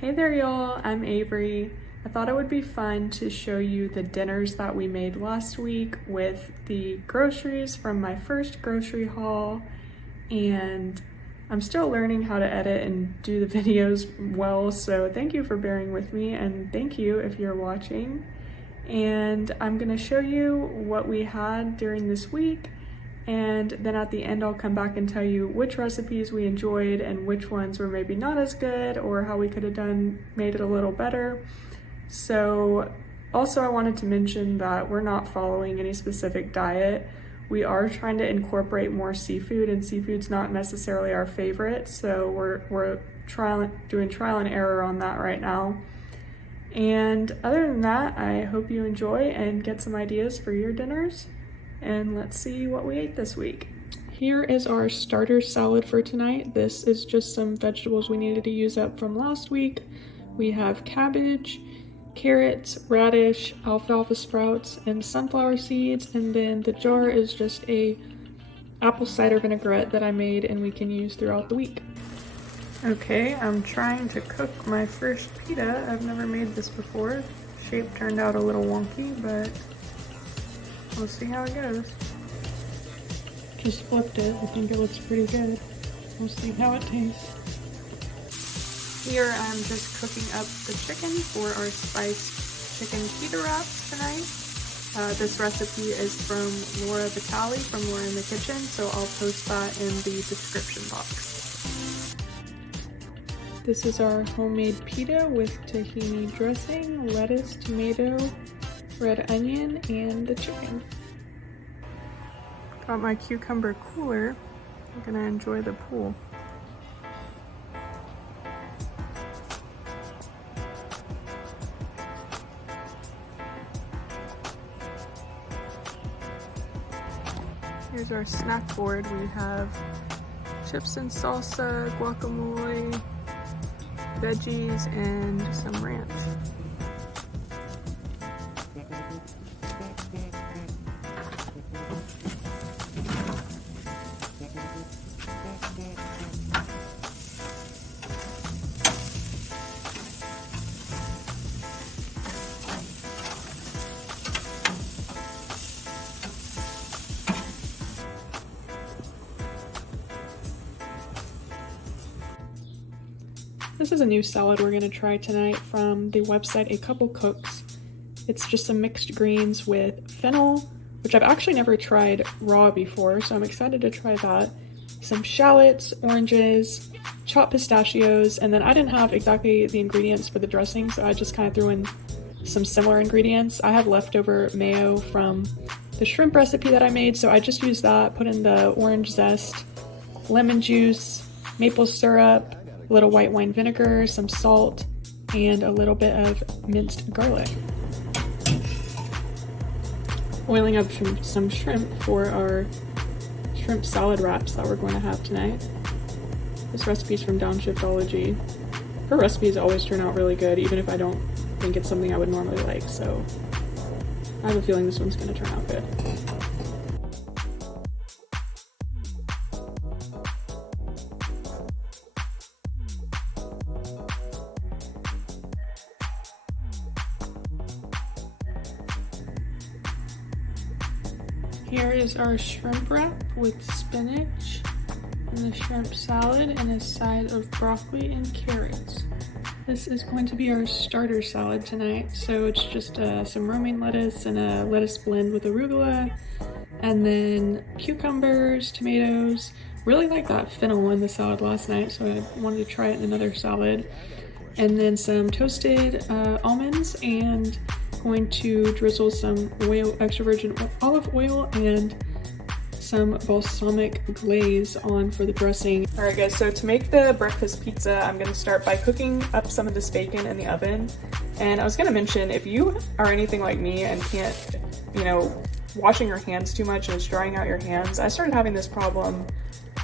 Hey there y'all, I'm Avery. I thought it would be fun to show you the dinners that we made last week with the groceries from my first grocery haul, and I'm still learning how to edit and do the videos well, so thank you for bearing with me, and thank you if you're watching. And I'm gonna show you what we had during this week, and then at the end I'll come back and tell you which recipes we enjoyed and which ones were maybe not as good or how we could have made it a little better. So also I wanted to mention that we're not following any specific diet. We are trying to incorporate more seafood, and seafood's not necessarily our favorite, so we're doing trial and error on that right now. And other than that, I hope you enjoy and get some ideas for your dinners. And let's see what we ate this week. Here is our starter salad for tonight. This is just some vegetables we needed to use up from last week. We have cabbage, carrots, radish, alfalfa sprouts, and sunflower seeds. And then the jar is just a apple cider vinaigrette that I made and we can use throughout the week. Okay, I'm trying to cook my first pita. I've never made this before. Shape turned out a little wonky, but we'll see how it goes. Just flipped it. I think it looks pretty good. We'll see how it tastes. Here I'm just cooking up the chicken for our spiced chicken pita wraps tonight. This recipe is from Laura Vitale from Laura in the Kitchen, so I'll post that in the description box. This is our homemade pita with tahini dressing, lettuce, tomato, red onion, and the chicken. Got my cucumber cooler. I'm gonna enjoy the pool. Here's our snack board. We have chips and salsa, guacamole, veggies, and some ranch. This is a new salad we're gonna try tonight from the website A Couple Cooks. It's just some mixed greens with fennel, which I've actually never tried raw before, so I'm excited to try that. Some shallots, oranges, chopped pistachios, and then I didn't have exactly the ingredients for the dressing, so I just kind of threw in some similar ingredients. I had leftover mayo from the shrimp recipe that I made, so I just used that, put in the orange zest, lemon juice, maple syrup, a little white wine vinegar, some salt, and a little bit of minced garlic. Oiling up some shrimp for our shrimp salad wraps that we're going to have tonight. This recipe is from Downshiftology. Her recipes always turn out really good, even if I don't think it's something I would normally like, so I have a feeling this one's going to turn out good. Here is our shrimp wrap with spinach and the shrimp salad and a side of broccoli and carrots. This is going to be our starter salad tonight, so it's just some romaine lettuce and a lettuce blend with arugula, and then cucumbers, tomatoes. Really like that fennel in the salad last night, so I wanted to try it in another salad. And then some toasted almonds, and going to drizzle some extra virgin olive oil and some balsamic glaze on for the dressing. All right guys, so to make the breakfast pizza, I'm gonna start by cooking up some of this bacon in the oven. And I was gonna mention, if you are anything like me and can't, washing your hands too much and it's drying out your hands, I started having this problem,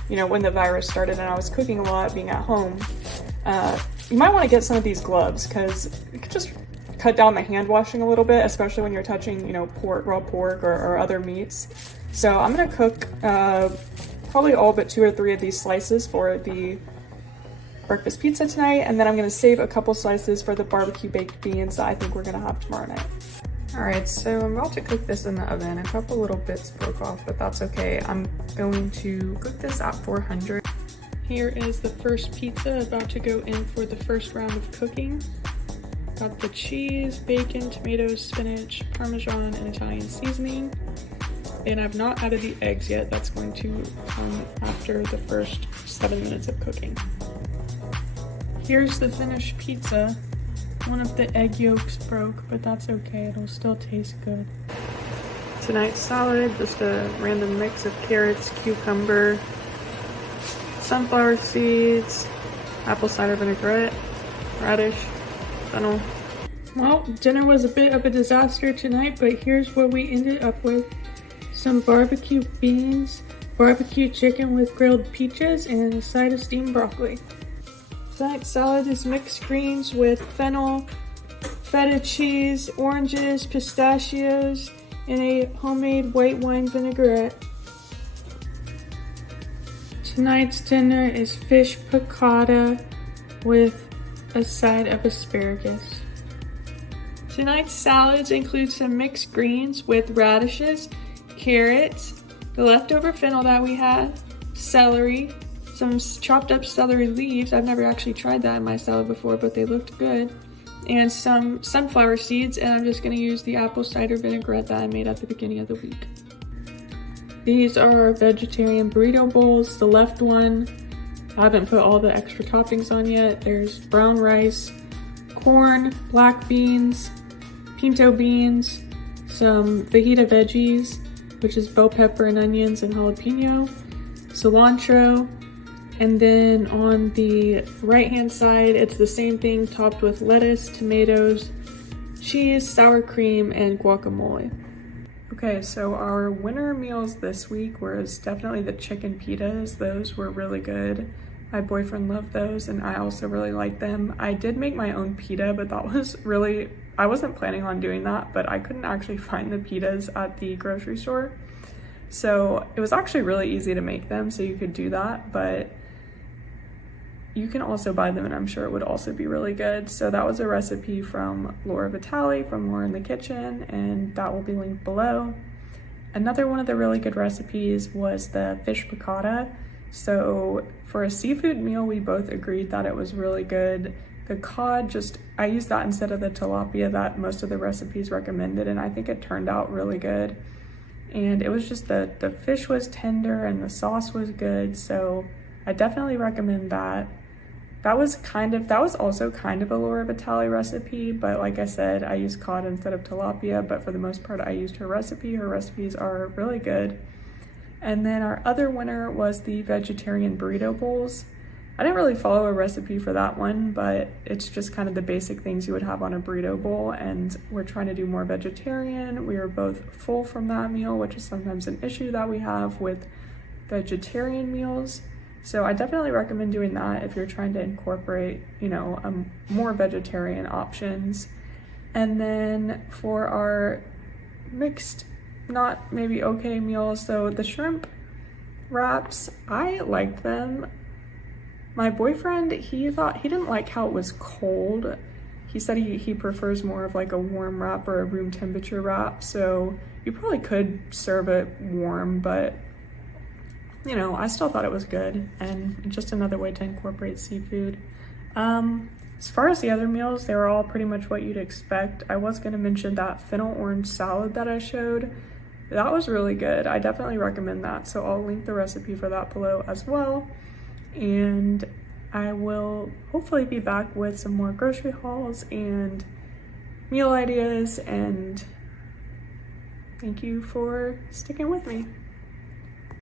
when the virus started and I was cooking a lot, being at home. You might wanna get some of these gloves, because it could just cut down the hand washing a little bit, especially when you're touching, raw pork or other meats. So I'm gonna cook probably all but 2 or 3 of these slices for the breakfast pizza tonight, and then I'm gonna save a couple slices for the barbecue baked beans that I think we're gonna have tomorrow night. All right, so I'm about to cook this in the oven. A couple little bits broke off, but that's okay. I'm going to cook this at 400. Here is the first pizza about to go in for the first round of cooking. Got the cheese, bacon, tomatoes, spinach, Parmesan, and Italian seasoning. And I've not added the eggs yet. That's going to come after the first 7 minutes of cooking. Here's the finished pizza. One of the egg yolks broke, but that's okay. It'll still taste good. Tonight's salad, just a random mix of carrots, cucumber, sunflower seeds, apple cider vinaigrette, radish, fennel. Well, dinner was a bit of a disaster tonight, but here's what we ended up with. Some barbecue beans, barbecue chicken with grilled peaches, and a side of steamed broccoli. Tonight's salad is mixed greens with fennel, feta cheese, oranges, pistachios, and a homemade white wine vinaigrette. Tonight's dinner is fish piccata with a side of asparagus. Tonight's salads include some mixed greens with radishes, carrots, the leftover fennel that we had, celery, some chopped up celery leaves. I've never actually tried that in my salad before, but they looked good. And some sunflower seeds, and I'm just gonna use the apple cider vinaigrette that I made at the beginning of the week. These are our vegetarian burrito bowls. The left one, I haven't put all the extra toppings on yet. There's brown rice, corn, black beans, pinto beans, some fajita veggies, which is bell pepper and onions and jalapeno, cilantro, and then on the right-hand side, it's the same thing topped with lettuce, tomatoes, cheese, sour cream, and guacamole. Okay, so our winter meals this week was definitely the chicken pitas. Those were really good. My boyfriend loved those, and I also really liked them. I did make my own pita, but that was really, I wasn't planning on doing that, but I couldn't actually find the pitas at the grocery store. So it was actually really easy to make them, so you could do that, but you can also buy them, and I'm sure it would also be really good. So that was a recipe from Laura Vitale from Laura in the Kitchen, and that will be linked below. Another one of the really good recipes was the fish piccata. So for a seafood meal, we both agreed that it was really good. The cod, I used that instead of the tilapia that most of the recipes recommended, and I think it turned out really good. And it was just the fish was tender and the sauce was good, so I definitely recommend that. That was also kind of a Laura Vitale recipe, but like I said, I used cod instead of tilapia, but for the most part, I used her recipe. Her recipes are really good. And then our other winner was the vegetarian burrito bowls. I didn't really follow a recipe for that one, but it's just kind of the basic things you would have on a burrito bowl, and we're trying to do more vegetarian. We were both full from that meal, which is sometimes an issue that we have with vegetarian meals. So I definitely recommend doing that if you're trying to incorporate, more vegetarian options. And then for our mixed, not maybe okay meals, so the shrimp wraps, I liked them. My boyfriend, he didn't like how it was cold. He said he prefers more of like a warm wrap or a room temperature wrap. So you probably could serve it warm, but I still thought it was good, and just another way to incorporate seafood. As far as the other meals, they were all pretty much what you'd expect. I was going to mention that fennel orange salad that I showed. That was really good. I definitely recommend that, so I'll link the recipe for that below as well. And I will hopefully be back with some more grocery hauls and meal ideas, and thank you for sticking with me.